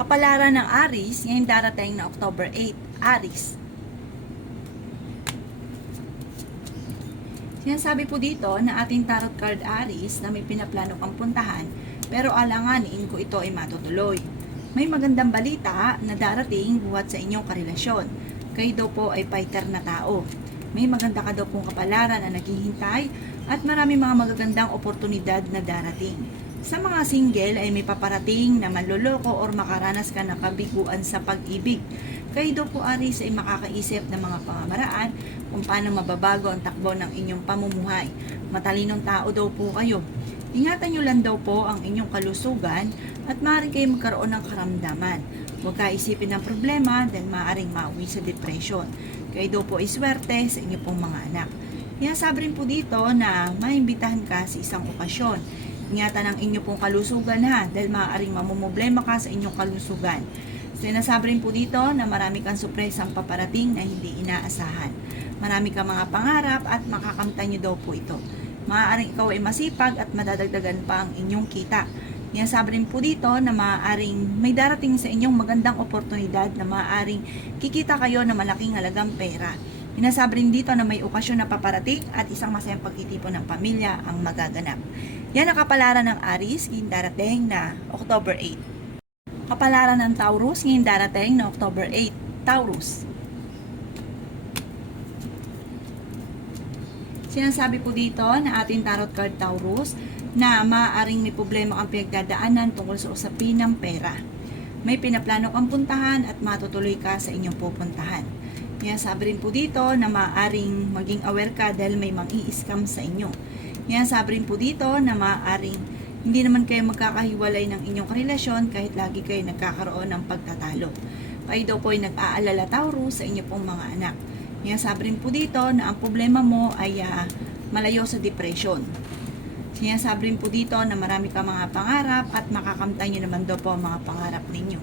Kapalaran ng Aries, ngayong darating na October 8, Aries. Sinasabi po dito na ating tarot card Aries na may pinaplano kang puntahan, pero alanganin ko ito ay matutuloy. May magandang balita na darating buhat sa inyong karelasyon. Kayo daw po ay fighter na tao. May maganda ka daw pong kapalaran na naghihintay at marami mga magagandang oportunidad na darating. Sa mga single ay may paparating na manloloko or makaranas ka ng kabiguan sa pag-ibig. Kayo daw po Aries ay makakaisip ng mga pamamaraan kung paano mababago ang takbo ng inyong pamumuhay. Matalinong tao daw po kayo. Ingatan nyo lang daw po ang inyong kalusugan at maaari kayo magkaroon ng karamdaman. Huwag ka isipin ng problema dahil maaaring mauwi sa depression. Kayo daw po ay swerte sa inyong pong mga anak. Sabi rin po dito na maimbitahan ka sa isang okasyon. Ingatan ang inyong pong kalusugan ha, dahil maaaring mamumblema ka sa inyong kalusugan. Sinasabi rin po dito na marami kang surpresang paparating na hindi inaasahan. Marami kang mga pangarap at makakamtan nyo daw po ito. Maaaring ikaw ay masipag at madadagdagan pa ang inyong kita. Sinasabi rin po dito na maaaring may darating sa inyong magandang oportunidad na maaaring kikita kayo ng malaking halagang pera. Sinasabi rin dito na may okasyon na paparating at isang masayang pagtitipon ng pamilya ang magaganap. Yan ang kapalaran ng Aries ngayong darating na October 8. Kapalaran ng Taurus ngayong darating na October 8. Taurus. Sinasabi po dito na ating tarot card Taurus na maaaring may problema kang pinagdadaanan tungkol sa usapin ng pera. May pinaplano kang puntahan at matutuloy ka sa inyong pupuntahan. Sabi rin po dito na maaaring maging aware ka dahil may mang-i-scam sa inyo. Sabi rin po dito na maaaring hindi naman kayo magkakahiwalay ng inyong karelasyon kahit lagi kayo nagkakaroon ng pagtatalo. Kayo daw po ay nag-aalala Taurus sa inyong pong mga anak. Sabi rin po dito na ang problema mo ay malayo sa depression. Sinasabi rin po dito na marami ka mga pangarap at makakamtan nyo naman daw po ang mga pangarap ninyo.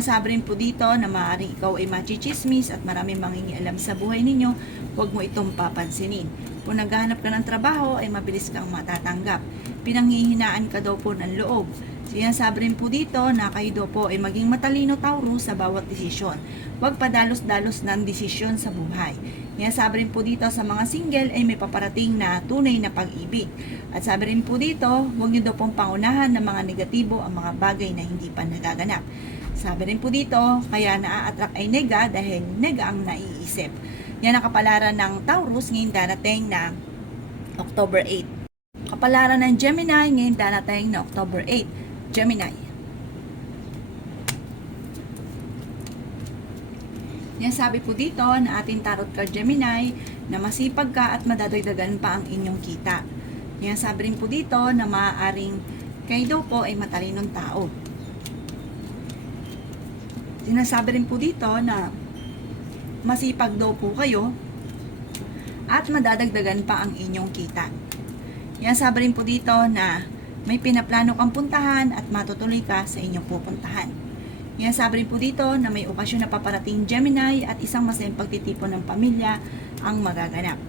Sabi rin po dito na maaaring ikaw ay machichismis at maraming mangingialam sa buhay ninyo, huwag mo itong papansinin. Kung naghahanap ka ng trabaho ay mabilis kang matatanggap. Pinanghihinaan ka daw po ng loob. Sinasabi rin po dito na kayo daw po ay maging matalino Taurus sa bawat desisyon. Huwag padalos-dalos ng desisyon sa buhay. Sabi rin po dito sa mga single ay may paparating na tunay na pag-ibig. At sabi rin po dito, huwag nyo daw pong pangunahan ng mga negatibo ang mga bagay na hindi pa nagaganap. Sabi rin po dito, kaya naa-attract ay nega dahil nega ang naiisip. Yan ang kapalaran ng Taurus ngayong darating na October 8. Kapalaran ng Gemini ngayong darating na October 8. Gemini. Sabi po dito na ating tarot card Gemini na masipag ka at madadagdagan pa ang inyong kita. Sabi rin po dito na maaaring kayo daw po ay matalinong tao. Sinasabi rin po dito na masipag daw po kayo at madadagdagan pa ang inyong kita. Sabi rin po dito na may pinaplano kang puntahan at matutuloy ka sa inyong pupuntahan. Sabi rin po dito na may okasyon na paparating Gemini at isang masayang pagtitipon ng pamilya ang magaganap.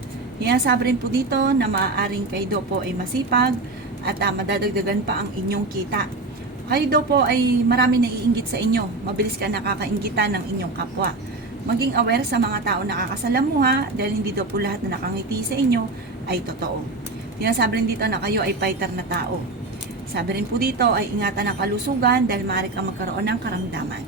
Sabi rin po dito na maaaring kayo daw po ay masipag at madadagdagan pa ang inyong kita. Kayo daw po ay marami naiinggit sa inyo. Mabilis ka nakakainggitan ng inyong kapwa. Maging aware sa mga tao nakakasalamuha dahil hindi daw po lahat na nakangiti sa inyo ay totoo. Sabi rin dito na kayo ay fighter na tao. Sabi rin po dito ay ingatan ang kalusugan dahil maaari kang magkaroon ng karamdaman.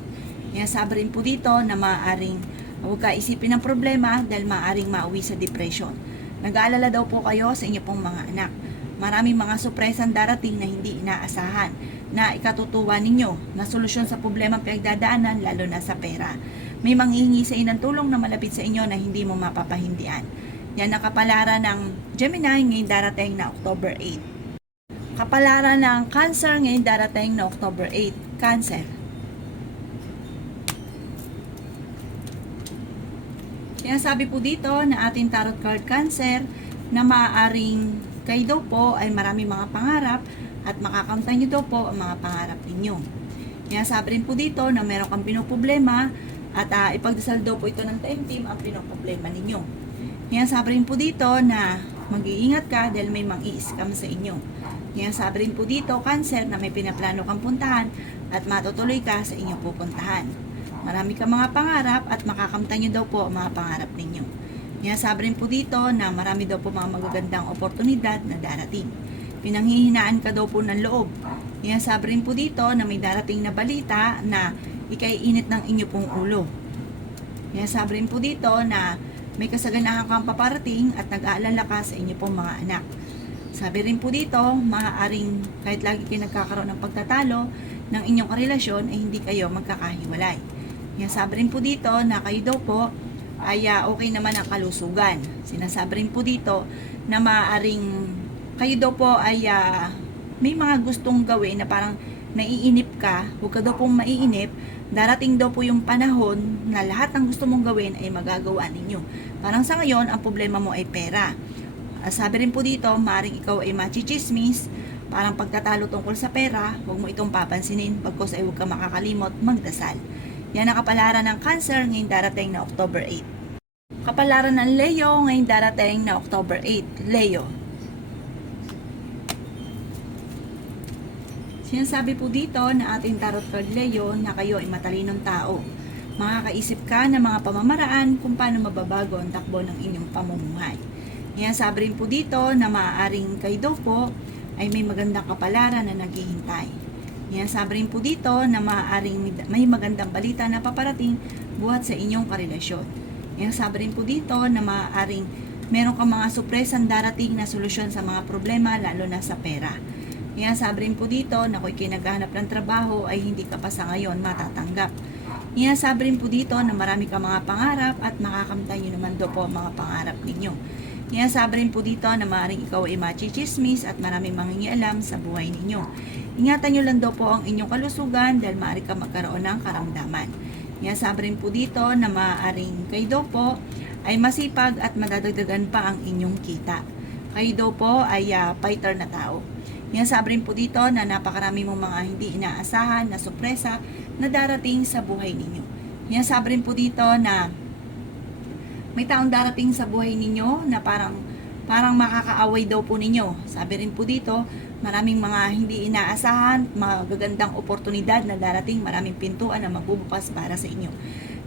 Sabi rin po dito na maaaring huwag ka isipin ng problema dahil maaaring mauwi sa depression. Nag-aalala daw po kayo sa inyo pong mga anak. Maraming mga surpresang darating na hindi inaasahan na ikatutuwa ninyo na solusyon sa problema pinagdadaanan lalo na sa pera. May manghihingi sa inyo ng tulong na malapit sa inyo na hindi mo mapapahindian. Yan ang kapalaran ng Gemini ngayong darating na October 8. Kapalaran ng Cancer ngayong darating na October 8. Cancer. Sabi po dito na ating tarot card Cancer na maaaring kayo daw po ay marami mga pangarap at makakamtan nyo daw po ang mga pangarap ninyo. Sabi rin po dito na meron kang pinoproblema at ipagdasal daw po ito ng taimtim ang pinoproblema ninyo. Sabi rin po dito na mag-iingat ka dahil may mang-i-scam sa inyo. Sabi rin po dito, Cancer, na may pinaplano kang puntahan, at matutuloy ka sa inyong pupuntahan. Marami kang mga pangarap at makakamtan nyo daw po ang mga pangarap ninyo. Sinasabi rin po dito na marami daw po mga magagandang oportunidad na darating. Pinanghihinaan ka daw po ng loob. Sinasabi rin po dito na may darating na balita na ikaiinit ng inyo pong ulo. Sinasabi rin po dito na may kasaganahan kang paparating at nag-aalala ka sa inyo pong mga anak. Sabi rin po dito, maaaring kahit lagi kayo nagkakaroon ng pagtatalo ng inyong karelasyon ay hindi kayo magkakahiwalay. Sabi rin po dito na kayo daw po ay okay naman ang kalusugan. Sinasabi rin po dito na maaaring kayo daw po ay may mga gustong gawin na parang naiinip ka, huwag ka daw pong maiinip, darating daw po yung panahon na lahat ng gusto mong gawin ay magagawa ninyo. Parang sa ngayon, ang problema mo ay pera. Sabi rin po dito, maaaring ikaw ay machichismis, parang pagtatalo tungkol sa pera, huwag mo itong papansinin, pagkos ay huwag ka makakalimot, magdasal. Yan ang kapalaran ng Cancer ngayong darating na October 8. Kapalaran ng Leo ngayong darating na October 8. Leo. Sinasabi po dito na ating tarot card Leo na kayo ay matalinong tao. Makakaisip ka ng mga pamamaraan kung paano mababago ang takbo ng inyong pamumuhay. Sinasabi rin po dito na maaaring kayo daw po ay may magandang kapalaran na naghihintay. Sabi rin po dito na maaaring may magandang balita na paparating buhat sa inyong karelasyon. Sabi rin po dito na maaaring meron kang mga surpresang darating na solusyon sa mga problema lalo na sa pera. Sabi rin po dito na kung kinaghanap ng trabaho ay hindi ka pa sa ngayon matatanggap. Sabi rin po dito na marami kang mga pangarap at makakamtan nyo naman daw po ang mga pangarap ninyo. Sabi rin po dito na maaaring ikaw ay machichismis at maraming mangingialam sa buhay ninyo. Ingatan nyo lang daw po ang inyong kalusugan dahil maaari ka magkaroon ng karamdaman. Sabi rin po dito na maaaring kayo daw po ay masipag at madadagdagan pa ang inyong kita. Kayo daw po ay fighter na tao. Sabi rin po dito na napakarami mong mga hindi inaasahan na sorpresa na darating sa buhay ninyo. Sabi rin po dito na may taong darating sa buhay ninyo na parang makakaaway daw po ninyo. Sabi rin po dito, maraming mga hindi inaasahan, magagandang oportunidad na darating, maraming pintuan na magbubukas para sa inyo.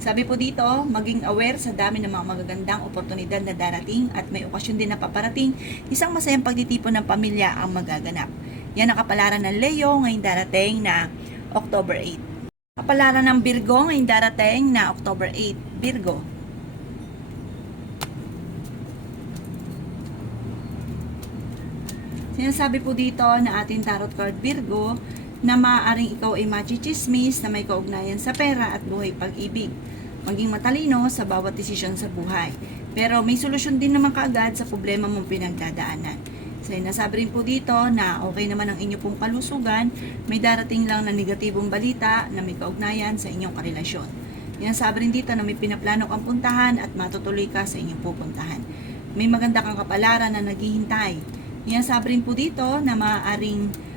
Sabi po dito, maging aware sa dami ng mga magagandang oportunidad na darating at may okasyon din na paparating, isang masayang pagtitipon ng pamilya ang magaganap. Yan ang kapalaran ng Leo ngayong darating na October 8. Kapalaran ng Virgo ngayong darating na October 8. Virgo. Sinasabi po dito na ating tarot card Virgo na maaaring ikaw ay machichismis na may kaugnayan sa pera at buhay pag-ibig. Maging matalino sa bawat desisyon sa buhay. Pero may solusyon din naman kaagad sa problema mong pinagdadaanan. Sinasabi rin po dito na okay naman ang inyong pong kalusugan, may darating lang na negatibong balita na may kaugnayan sa inyong karelasyon. Sinasabi rin dito na may pinaplano kang puntahan at matutuloy ka sa inyong pupuntahan. May maganda kang kapalaran na naghihintay. Sabi rin po dito na maaaring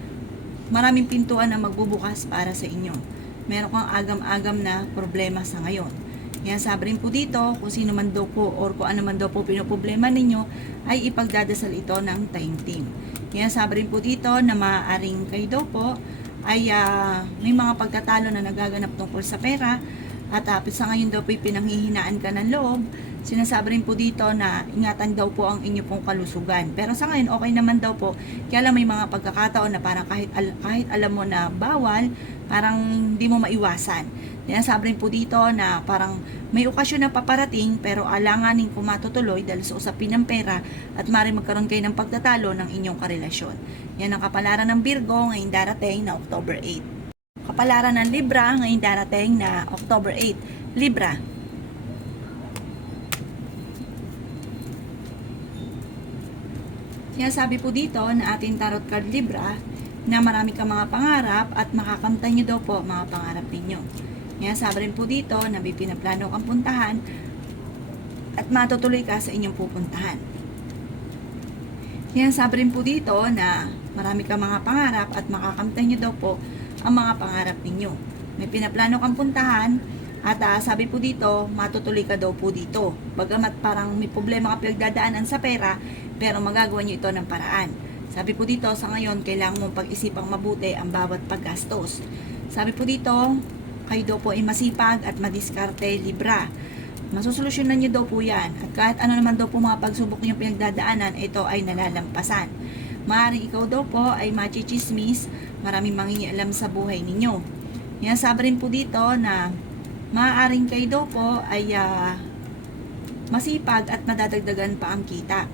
maraming pintuan na magbubukas para sa inyo. Meron kang agam-agam na problema sa ngayon. Sabi rin po dito kung sino man daw po or kung ano man daw po pinoproblema ninyo ay ipagdadasal ito ng time team. Sabi rin po dito na maaaring kayo daw po ay may mga pagtatalo na nagaganap tungkol sa pera at sa ngayon daw po pinanghihinaan ka ng loob. Sinasabi rin po dito na ingatan daw po ang inyo pong kalusugan. Pero sa ngayon, okay naman daw po. Kaya lang may mga pagkakataon na parang kahit alam mo na bawal, parang hindi mo maiwasan. Sinasabi rin po dito na parang may okasyon na paparating pero alanganin kung matutuloy dahil sa usapin ng pera at maaaring magkaroon kayo ng pagtatalo ng inyong karelasyon. Yan ang kapalaran ng Virgo ngayong darating na October 8. Kapalaran ng Libra ngayong darating na October 8. Libra. Sinasabi po dito na ating tarot card Libra na marami kang mga pangarap at makakamtan nyo daw po mga pangarap ninyo. Sinasabi rin po dito na may pinaplano kang puntahan at matutuloy ka sa inyong pupuntahan. Sinasabi rin po dito na marami kang mga pangarap at makakamtan nyo daw po ang mga pangarap ninyo. May pinaplano kang puntahan at sabi po dito, matutuloy ka daw po dito. Bagamat parang may problema ka pinagdadaanan sa pera, pero magagawa nyo ito ng paraan. Sabi po dito, sa ngayon, kailangan mong pag-isipang mabuti ang bawat paggastos. Sabi po dito, kayo daw po ay masipag at madiskarte, Libra. Masusolusyonan nyo daw po yan. At kahit ano naman daw po mga pagsubok nyo pinagdadaanan, ito ay nalalampasan. Maaaring ikaw daw po ay machichismis, maraming mangingialam sa buhay ninyo. Yan, sabi rin po dito na maaaring kayo daw po ay masipag at madadagdagan pa ang kita.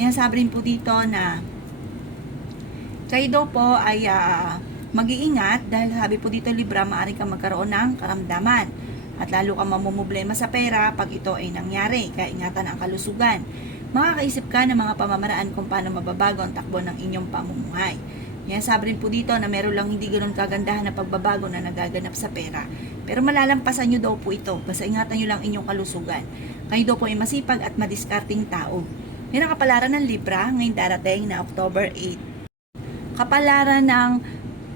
Yan, sabi rin po dito na kayo daw po ay mag-iingat dahil sabi po dito, Libra, maaaring kang magkaroon ng karamdaman at lalo kang mamumblema sa pera pag ito ay nangyari. Kaya ingatan ang kalusugan. Makakaisip ka ng mga pamamaraan kung paano mababago ang takbo ng inyong pamumuhay. Yan, sabi rin po dito na meron lang hindi ganoon kagandahan na pagbabago na nagaganap sa pera. Pero malalampasan nyo daw po ito. Basta ingatan nyo lang inyong kalusugan. Kayo daw po ay masipag at madiskarting tao. Yan ang kapalaran ng Libra ngayong darating na October 8. Kapalaran ng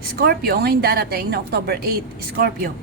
Scorpio ngayong darating na October 8. Scorpio.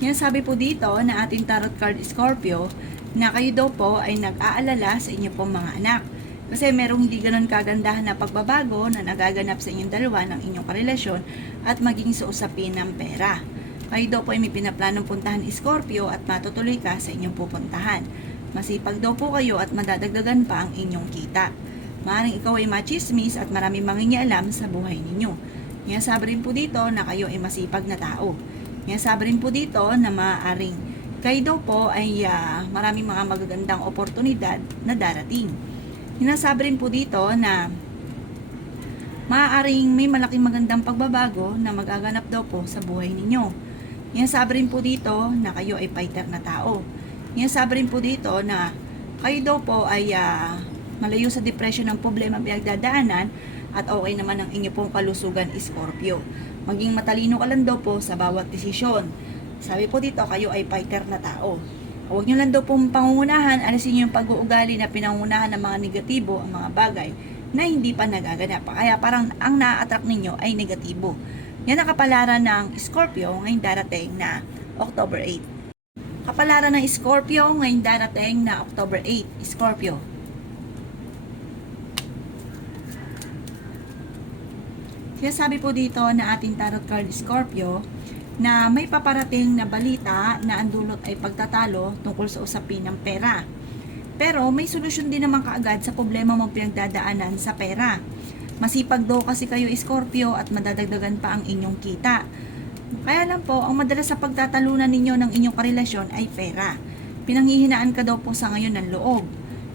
Yan, sabi po dito na ating tarot card Scorpio na kayo daw po ay nag-aalala sa inyo pong mga anak. Kasi merong hindi ganun kagandahan na pagbabago na nagaganap sa inyong dalawa ng inyong karelasyon at maging sa usapin ng pera. Kayo daw po ay may pinaplanong puntahan Scorpio at matutuloy ka sa inyong pupuntahan. Masipag daw po kayo at madadagdagan pa ang inyong kita. Maaaring ikaw ay machismis at maraming mangingialam sa buhay ninyo. Yan, sabi rin po dito na kayo ay masipag na tao. Yan, sabi rin po dito na maaaring kayo daw po ay maraming mga magagandang oportunidad na darating. Hinasabi rin po dito na maaaring may malaking magandang pagbabago na magaganap daw po sa buhay ninyo. Yan, sabi rin po dito na kayo ay fighter na tao. Yan, sabi rin po dito na kayo daw po ay malayo sa depression ng problema pinagdadaanan at okay naman ang inyo pong kalusugan, Scorpio. Maging matalino ka lang daw po sa bawat desisyon. Sabi po dito, kayo ay fighter na tao. Huwag nyo lang daw pong pangungunahan, alisin nyo yung pag-uugali na pinangunahan ng mga negatibo, ang mga bagay na hindi pa nagaganap. Kaya parang ang na-attract ninyo ay negatibo. Yan ang kapalaran ng Scorpio ngayong darating na October 8. Kapalaran ng Scorpio ngayong darating na October 8. Scorpio. Kaya sabi po dito na ating tarot card Scorpio na may paparating na balita na ang dulot ay pagtatalo tungkol sa usapin ng pera. Pero may solusyon din naman kaagad sa problema mong pinagdadaanan sa pera. Masipag daw kasi kayo, Scorpio, at madadagdagan pa ang inyong kita. Kaya lang po, ang madalas sa pagtatalunan ninyo ng inyong karelasyon ay pera. Pinanghihinaan ka daw po sa ngayon ng loob.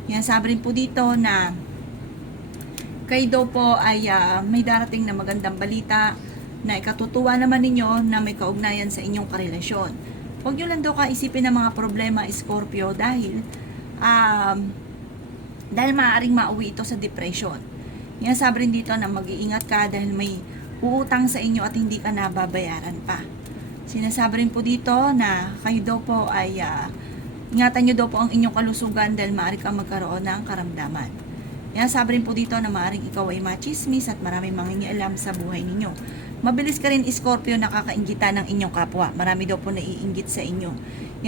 Yan, sabi rin po dito na kayo daw po ay may darating na magandang balita na ikatutuwa naman ninyo na may kaugnayan sa inyong karelasyon. Huwag nyo lang daw kaisipin ng mga problema, Scorpio, dahil maaaring mauwi ito sa depression. Yan, sabi rin dito na mag-iingat ka dahil may uutang sa inyo at hindi ka nababayaran pa. Sinasabi rin po dito na kayo daw po ay ingatan nyo daw po ang inyong kalusugan dahil maaari kang magkaroon ng karamdaman. Yan, sabi rin po dito na maaaring ikaw ay machismis at maraming mangingialam sa buhay ninyo. Mabilis ka rin, Scorpio, nakakainggita ng inyong kapwa. Marami daw po naiinggit sa inyo.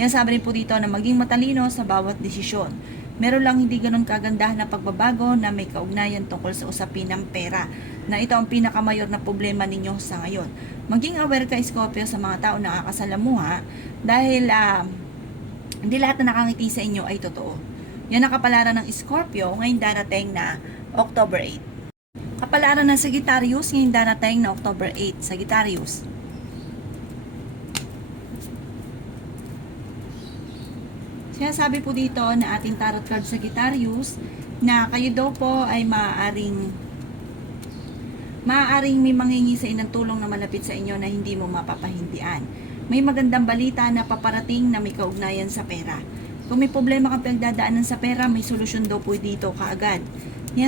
Yan, sabi rin po dito na maging matalino sa bawat desisyon. Meron lang hindi ganun kagandahan na pagbabago na may kaugnayan tungkol sa usapin ng pera, na ito ang pinakamayor na problema ninyo sa ngayon. Maging aware ka, Scorpio, sa mga tao na nakakasalamuha dahil hindi lahat na nakangiti sa inyo ay totoo. Yan ang kapalaran ng Scorpio ngayong darating na October 8. Kapalaran ng Sagittarius ngayong darating na October 8. Sagittarius. Sinasabi po dito na ating tarot card Sagittarius na kayo daw po ay maaaring may manghingi sa inyo ng tulong na malapit sa inyo na hindi mo mapapahindian. May magandang balita na paparating na may kaugnayan sa pera. Kung may problema kang pinagdadaanan sa pera, may solusyon daw po dito kaagad.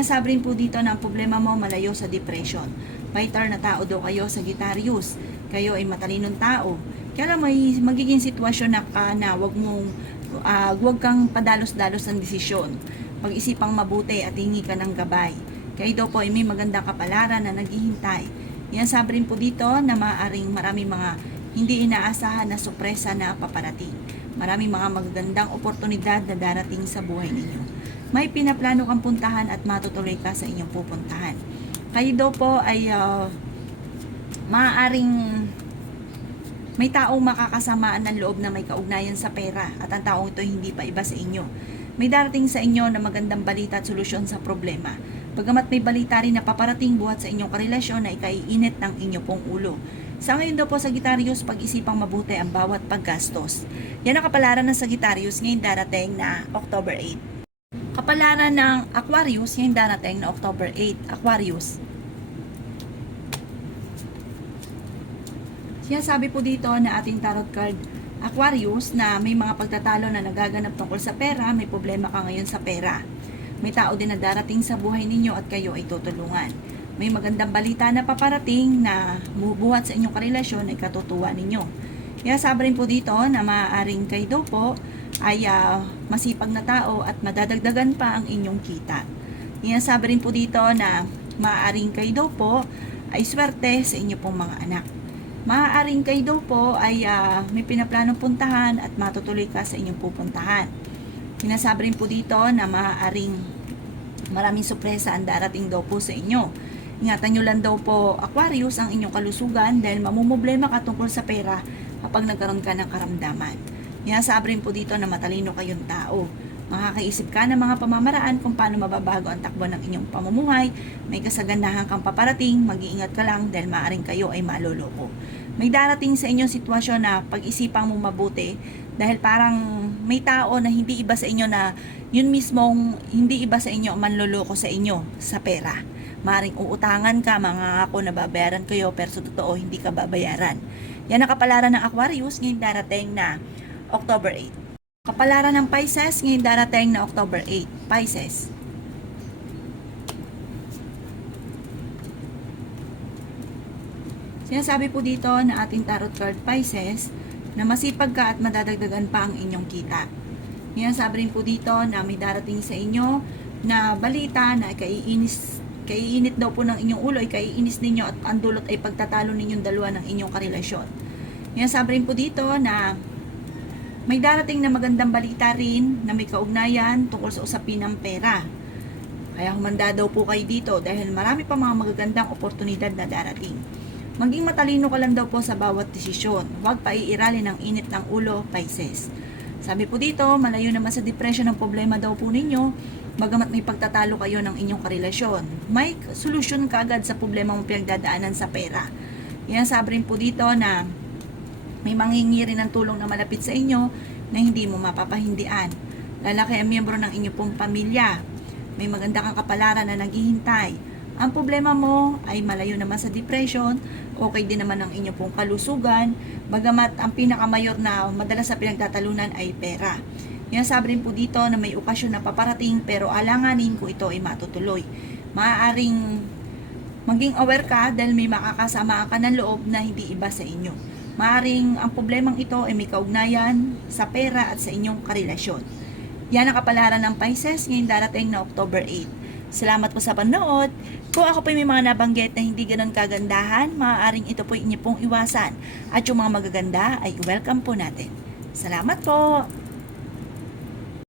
Sabi rin po dito na ang problema mo malayo sa depression. Fighter na tao daw kayo, Sagittarius. Kayo ay matalinong tao. Kaya lang may magiging sitwasyon na wag kang padalos-dalos ng desisyon. Pag-isipang mabuti at hingi ka ng gabay. Kayo daw po ay may magandang kapalaran na naghihintay. Sabi rin po dito na maraming mga hindi inaasahan na sorpresa na paparating. Maraming mga magagandang oportunidad na darating sa buhay ninyo. may pinaplano kang puntahan at matutuloy ka sa inyong pupuntahan. Kayo daw po ay maaaring may taong makakasamaan ng loob na may kaugnayan sa pera at ang taong ito hindi pa iba sa inyo. May darating sa inyo na magandang balita at solusyon sa problema. Bagamat may balita rin na paparating buhat sa inyong karelasyon na ikaiinit ng inyo pong ulo. Sa ngayon daw po Sagittarius, pag-isipang mabuti ang bawat paggastos. Yan ang kapalaran ng Sagittarius ngayon darating na October 8. Kapalaran ng Aquarius ngayon darating na October 8. Aquarius. Sinasabi po dito na ating tarot card Aquarius na may mga pagtatalo na nagaganap tungkol sa pera, may problema ka ngayon sa pera. May tao din na darating sa buhay ninyo at kayo ay tutulungan. May magandang balita na paparating na bubuhat sa inyong karelasyon ay katutuwa ninyo. Kaya sabi rin po dito na maaaring kayo daw po ay masipag na tao at madadagdagan pa ang inyong kita. Kaya sabi rin po dito na maaaring kayo daw po ay swerte sa inyong pong mga anak. Maaaring kayo daw po ay may pinaplanong puntahan at matutuloy ka sa inyong pupuntahan. Sinasabi rin po dito na maaaring maraming sorpresa ang darating daw po sa inyo. Ingatan nyo lang daw po Aquarius ang inyong kalusugan dahil mamumblema ka tungkol sa pera kapag nagkaroon ka ng karamdaman. Sinasabi rin po dito na matalino kayong tao. Makakaisip ka ng mga pamamaraan kung paano mababago ang takbo ng inyong pamumuhay. May kasagandahan kang paparating, mag-iingat ka lang dahil maaaring kayo ay maloloko. May darating sa inyong sitwasyon na pag-isipang mo mabuti dahil parang may tao na hindi iba sa inyo na yun mismong hindi iba sa inyo ang manloloko sa inyo sa pera. Maaaring uutangan ka, mangangako na babayaran kayo pero sa totoo hindi ka babayaran. Yan ang kapalaran ng Aquarius ngayon darating na October 8. Kapalaran ng Pisces ngayon darating na October 8. Pisces. Sinasabi po dito na ating tarot card Pisces na masipag ka at madadagdagan pa ang inyong kita. Sinasabi rin po dito na may darating sa inyo na balita na kaiinit daw po ng inyong ulo, kaiinis ninyo at ang dulot ay pagtatalo ninyong dalawa ng inyong karelasyon. Sinasabi rin po dito na may darating na magandang balita rin na may kaugnayan tungkol sa usapin ng pera. Kaya humanda daw po kayo dito dahil marami pa mga magagandang oportunidad na darating. Maging matalino ka lang daw po sa bawat desisyon. Huwag pa iiralin ang init ng ulo, Pisces. Sabi po dito, malayo naman sa depression ng problema daw po ninyo, bagamat may pagtatalo kayo ng inyong karelasyon. May solusyon ka agad sa problema mong pinagdadaanan sa pera. Yan sabi rin po dito na may manghingi rin ng tulong na malapit sa inyo na hindi mo mapapahindian. Lalaki ang miyembro ng inyong pong pamilya. May maganda kang kapalaran na naghihintay. Ang problema mo ay malayo naman sa depression, okay din naman ang inyong pong kalusugan, bagamat ang pinakamayor na madalas sa pinagtatalunan ay pera. Yan sabi rin po dito na may okasyon na paparating pero alanganin kung ito ay matutuloy. Maaaring maging aware ka dahil may makakasama ka ng loob na hindi iba sa inyo. Maaring ang problemang ito ay may kaugnayan sa pera at sa inyong karelasyon. Yan ang kapalaran ng Pisces ngayong darating na October 8. Salamat po sa panood. Kung ako po may mga nabanggit na hindi ganun kagandahan, maaaring ito po inyo pong iwasan. At yung mga magaganda ay welcome po natin. Salamat po!